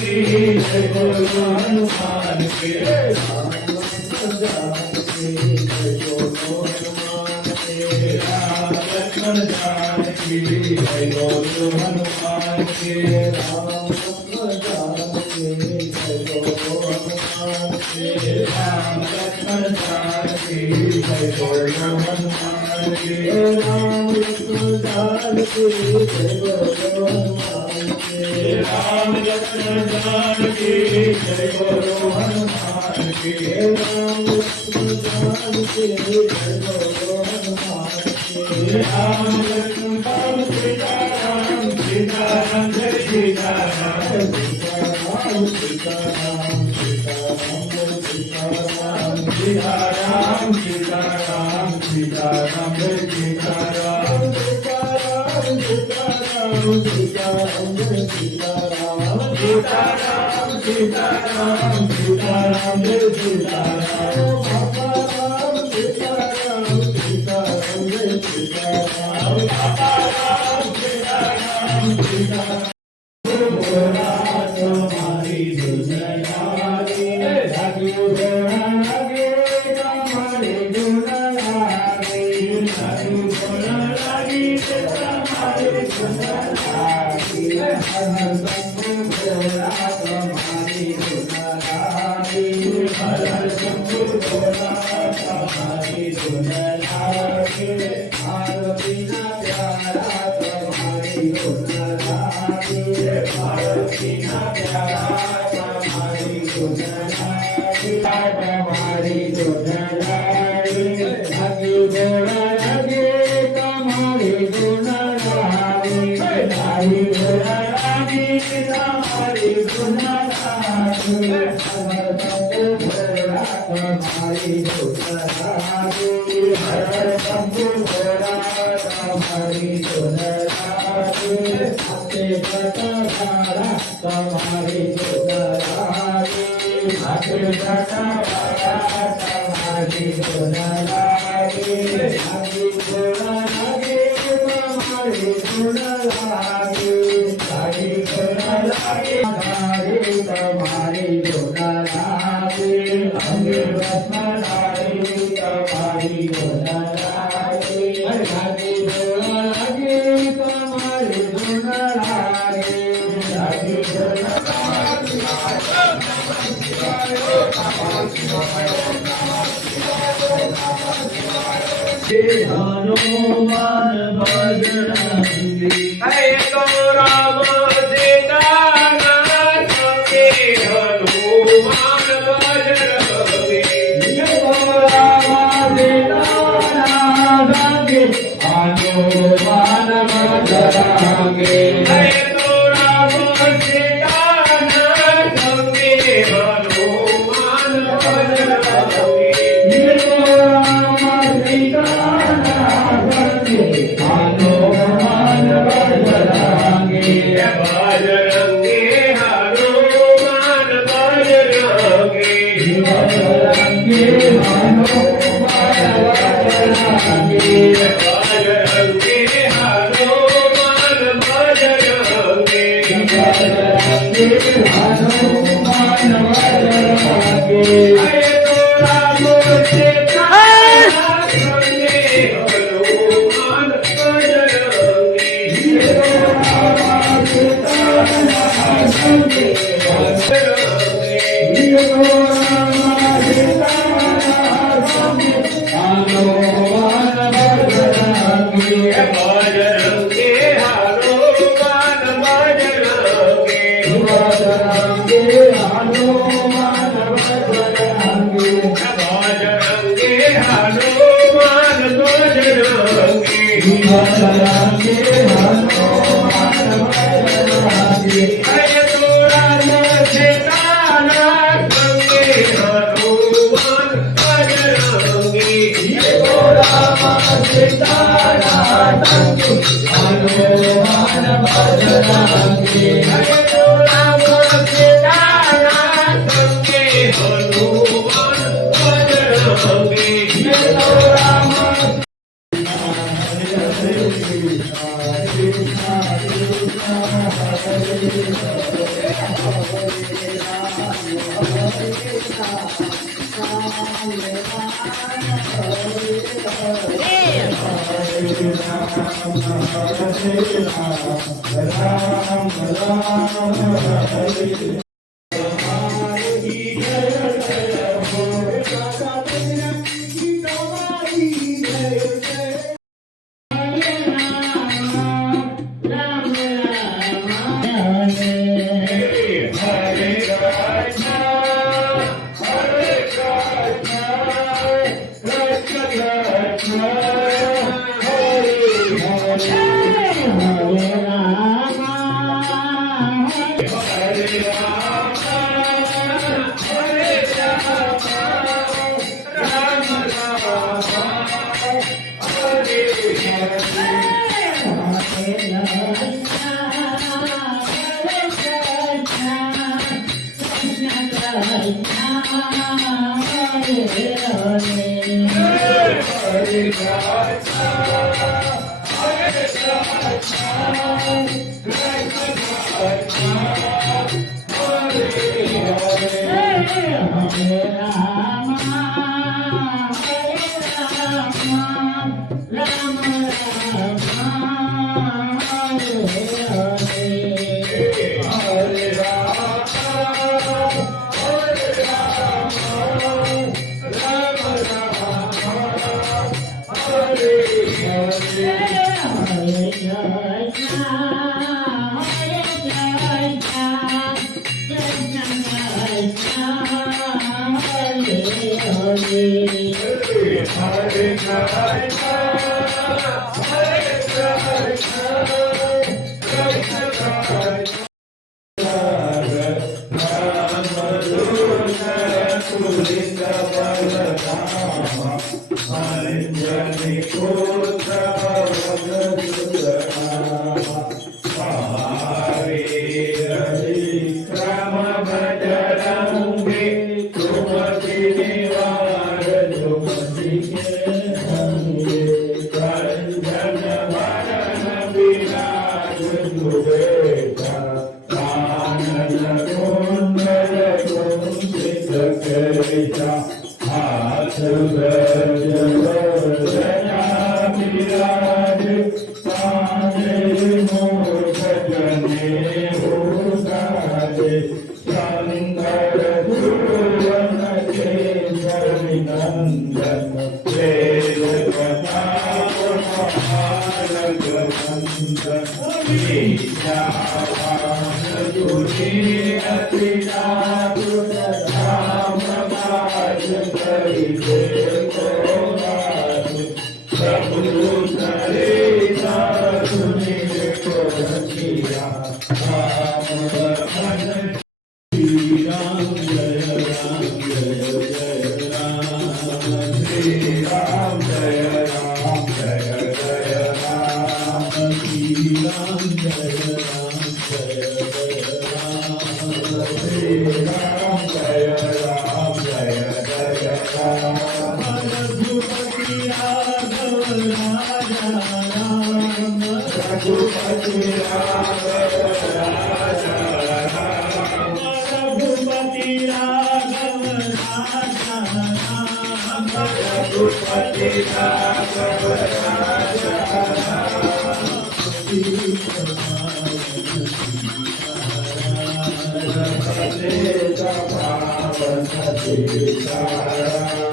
जय बोलो हनुमान के राम लक्ष्मण जानकी जय बोलो हनुमान के राम लक्ष्मण जानकी जय बोलो हनुमान के राम लक्ष्मण जानकी जय बोलो हनुमान के राम लक्ष्मण जानकी जय बोलो हनुमान के राम लक्ष्मण जानकी जय बोलो हनुमान के राम लक्ष्मण सीताराम सीताराम जय सीताराम सीताराम सीताराम सीताराम जय सीताराम सीताराम सीताराम सीताराम जय सीताराम सीताराम सीताराम सीताराम जय सीताराम सीताराम सीताराम सीताराम जय सीताराम सीताराम सीताराम सीताराम जय सीताराम सीताराम सीताराम सीताराम तुम्हारी दुनिया हनुमान बजरंगी है तो राम सीता के हनुमान बजरंगी राम सीता हनुमान बजरंगी है तो राम सीता के हनुमान Bajrangi Hare Rama, Hare Rama,